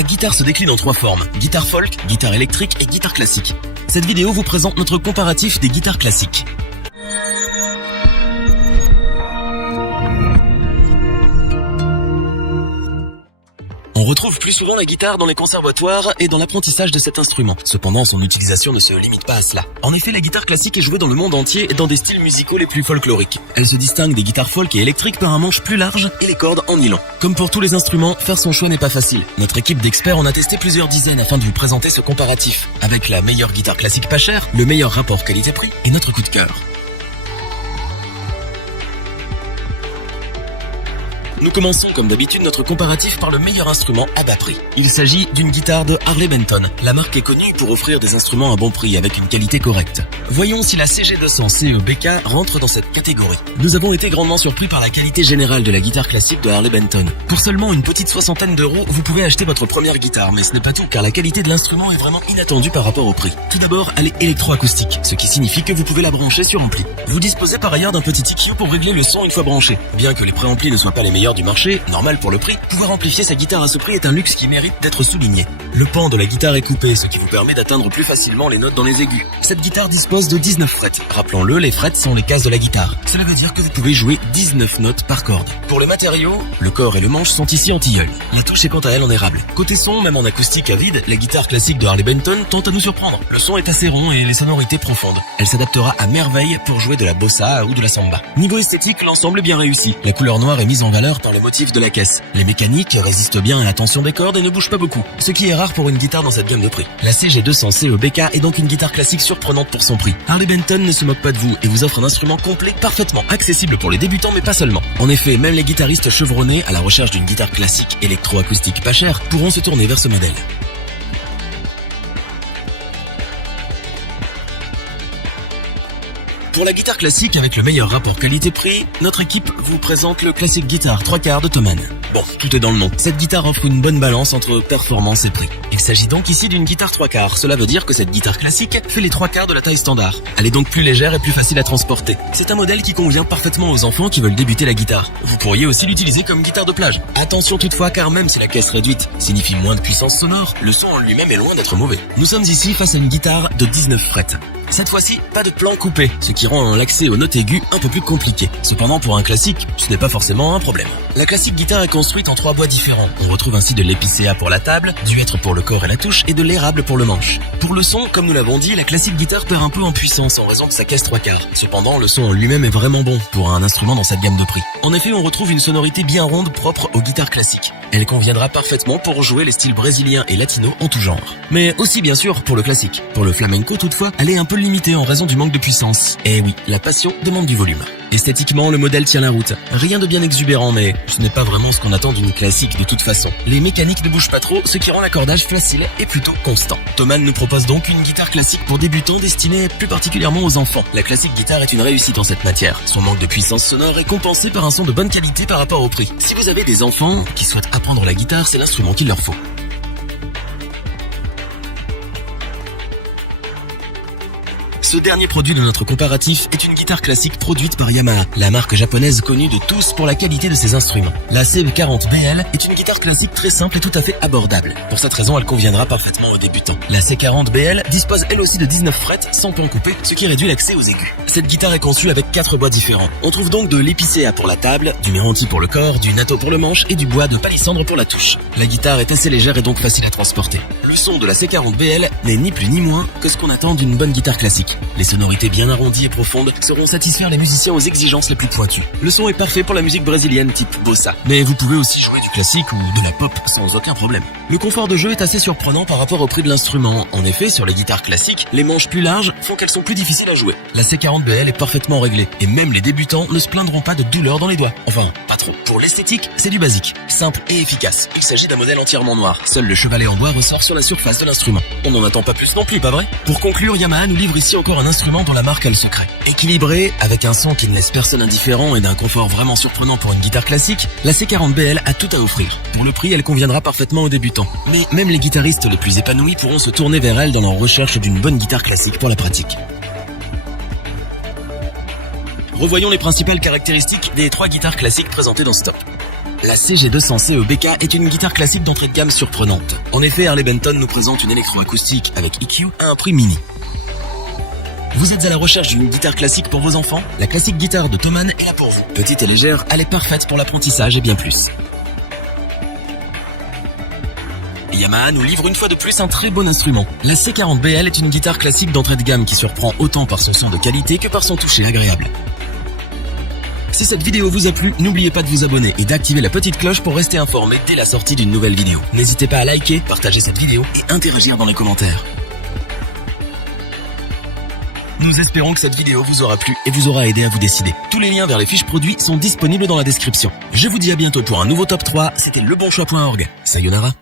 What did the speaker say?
La guitare se décline en 3 formes, guitare folk, guitare électrique et guitare classique. Cette vidéo vous présente notre comparatif des guitares classiques. On retrouve plus souvent la guitare dans les conservatoires et dans l'apprentissage de cet instrument. Cependant, son utilisation ne se limite pas à cela. En effet, la guitare classique est jouée dans le monde entier et dans des styles musicaux les plus folkloriques. Elle se distingue des guitares folk et électriques par un manche plus large et les cordes en nylon. Comme pour tous les instruments, faire son choix n'est pas facile. Notre équipe d'experts en a testé plusieurs dizaines afin de vous présenter ce comparatif, avec la meilleure guitare classique pas chère, le meilleur rapport qualité-prix et notre coup de cœur. Nous commençons comme d'habitude notre comparatif par le meilleur instrument à bas prix. Il s'agit d'une guitare de Harley Benton. La marque est connue pour offrir des instruments à bon prix avec une qualité correcte. Voyons si la CG200 CE-BK rentre dans cette catégorie. Nous avons été grandement surpris par la qualité générale de la guitare classique de Harley Benton. Pour seulement une petite soixantaine d'euros, vous pouvez acheter votre première guitare, mais ce n'est pas tout car la qualité de l'instrument est vraiment inattendue par rapport au prix. Tout d'abord, elle est électroacoustique, ce qui signifie que vous pouvez la brancher sur ampli. Vous disposez par ailleurs d'un petit EQ pour régler le son une fois branché. Bien que les préamplis ne soient pas les meilleurs du marché, normal pour le prix, pouvoir amplifier sa guitare à ce prix est un luxe qui mérite d'être souligné. Le pan de la guitare est coupé, ce qui vous permet d'atteindre plus facilement les notes dans les aigus. Cette guitare dispose de 19 frettes. Rappelons-le, les frettes sont les cases de la guitare. Cela veut dire que vous pouvez jouer 19 notes par corde. Pour le matériau, le corps et le manche sont ici en tilleul. La touche est quant à elle en érable. Côté son, même en acoustique à vide, la guitare classique de Harley Benton tente à nous surprendre. Le son est assez rond et les sonorités profondes. Elle s'adaptera à merveille pour jouer de la bossa ou de la samba. Niveau esthétique, l'ensemble est bien réussi. La couleur noire est mise en valeur par le motif de la caisse. Les mécaniques résistent bien à la tension des cordes et ne bougent pas beaucoup, ce qui est rare pour une guitare dans cette gamme de prix. La CG200 CE-BK est donc une guitare classique surprenante pour son prix. Harley Benton ne se moque pas de vous et vous offre un instrument complet parfaitement accessible pour les débutants mais pas seulement. En effet, même les guitaristes chevronnés à la recherche d'une guitare classique électroacoustique pas chère pourront se tourner vers ce modèle. Pour la guitare classique avec le meilleur rapport qualité-prix, notre équipe vous présente le Classic Guitar 3/4 de Thomann. Bon, tout est dans le nom. Cette guitare offre une bonne balance entre performance et prix. Il s'agit donc ici d'une guitare 3/4. Cela veut dire que cette guitare classique fait les 3/4 de la taille standard. Elle est donc plus légère et plus facile à transporter. C'est un modèle qui convient parfaitement aux enfants qui veulent débuter la guitare. Vous pourriez aussi l'utiliser comme guitare de plage. Attention toutefois car même si la caisse réduite signifie moins de puissance sonore, le son en lui-même est loin d'être mauvais. Nous sommes ici face à une guitare de 19 frettes. Cette fois-ci, pas de plan coupé, ce qui rend l'accès aux notes aiguës un peu plus compliqué. Cependant, pour un classique, ce n'est pas forcément un problème. La classique guitare est construite en 3 bois différents. On retrouve ainsi de l'épicéa pour la table, du hêtre pour le corps et la touche, et de l'érable pour le manche. Pour le son, comme nous l'avons dit, la classique guitare perd un peu en puissance en raison de sa caisse 3/4. Cependant, le son en lui-même est vraiment bon pour un instrument dans cette gamme de prix. En effet, on retrouve une sonorité bien ronde propre aux guitares classiques. Elle conviendra parfaitement pour jouer les styles brésiliens et latino en tout genre. Mais aussi bien sûr pour le classique. Pour le flamenco toutefois, elle est un peu limitée en raison du manque de puissance. Et oui, la passion demande du volume. Esthétiquement, le modèle tient la route. Rien de bien exubérant, mais ce n'est pas vraiment ce qu'on attend d'une classique de toute façon. Les mécaniques ne bougent pas trop, ce qui rend l'accordage facile et plutôt constant. Thomann nous propose donc une guitare classique pour débutants destinée plus particulièrement aux enfants. La classique guitare est une réussite en cette matière. Son manque de puissance sonore est compensé par un son de bonne qualité par rapport au prix. Si vous avez des enfants qui souhaitent apprendre la guitare, c'est l'instrument qu'il leur faut. Ce dernier produit de notre comparatif est une guitare classique produite par Yamaha, la marque japonaise connue de tous pour la qualité de ses instruments. La C40BL est une guitare classique très simple et tout à fait abordable. Pour cette raison, elle conviendra parfaitement aux débutants. La C40BL dispose elle aussi de 19 frettes sans plan coupé, ce qui réduit l'accès aux aigus. Cette guitare est conçue avec 4 bois différents. On trouve donc de l'épicéa pour la table, du méranti pour le corps, du natto pour le manche et du bois de palissandre pour la touche. La guitare est assez légère et donc facile à transporter. Le son de la C40BL n'est ni plus ni moins que ce qu'on attend d'une bonne guitare classique. Les sonorités bien arrondies et profondes sauront satisfaire les musiciens aux exigences les plus pointues. Le son est parfait pour la musique brésilienne type bossa, mais vous pouvez aussi jouer du classique ou de la pop sans aucun problème. Le confort de jeu est assez surprenant par rapport au prix de l'instrument. En effet, sur les guitares classiques, les manches plus larges font qu'elles sont plus difficiles à jouer. La C40BL est parfaitement réglée et même les débutants ne se plaindront pas de douleur dans les doigts. Enfin, pas trop. Pour l'esthétique, c'est du basique, simple et efficace. Il s'agit d'un modèle entièrement noir. Seul le chevalet en bois ressort sur la surface de l'instrument. On n'en attend pas plus non plus, pas vrai? Pour conclure, Yamaha nous livre ici encore un instrument dont la marque a le secret. Équilibré, avec un son qui ne laisse personne indifférent et d'un confort vraiment surprenant pour une guitare classique, la C40BL a tout à offrir. Pour le prix, elle conviendra parfaitement aux débutants. Mais même les guitaristes les plus épanouis pourront se tourner vers elle dans leur recherche d'une bonne guitare classique pour la pratique. Revoyons les principales caractéristiques des 3 guitares classiques présentées dans ce top. La CG200 CEBK est une guitare classique d'entrée de gamme surprenante. En effet, Harley Benton nous présente une électroacoustique avec EQ à un prix mini. Vous êtes à la recherche d'une guitare classique pour vos enfants? La classique guitare de Thomann est là pour vous. Petite et légère, elle est parfaite pour l'apprentissage et bien plus. Yamaha nous livre une fois de plus un très bon instrument. La C40BL est une guitare classique d'entrée de gamme qui surprend autant par son son de qualité que par son toucher agréable. Si cette vidéo vous a plu, n'oubliez pas de vous abonner et d'activer la petite cloche pour rester informé dès la sortie d'une nouvelle vidéo. N'hésitez pas à liker, partager cette vidéo et interagir dans les commentaires. Nous espérons que cette vidéo vous aura plu et vous aura aidé à vous décider. Tous les liens vers les fiches produits sont disponibles dans la description. Je vous dis à bientôt pour un nouveau top 3, c'était lebonchoix.org. Sayonara.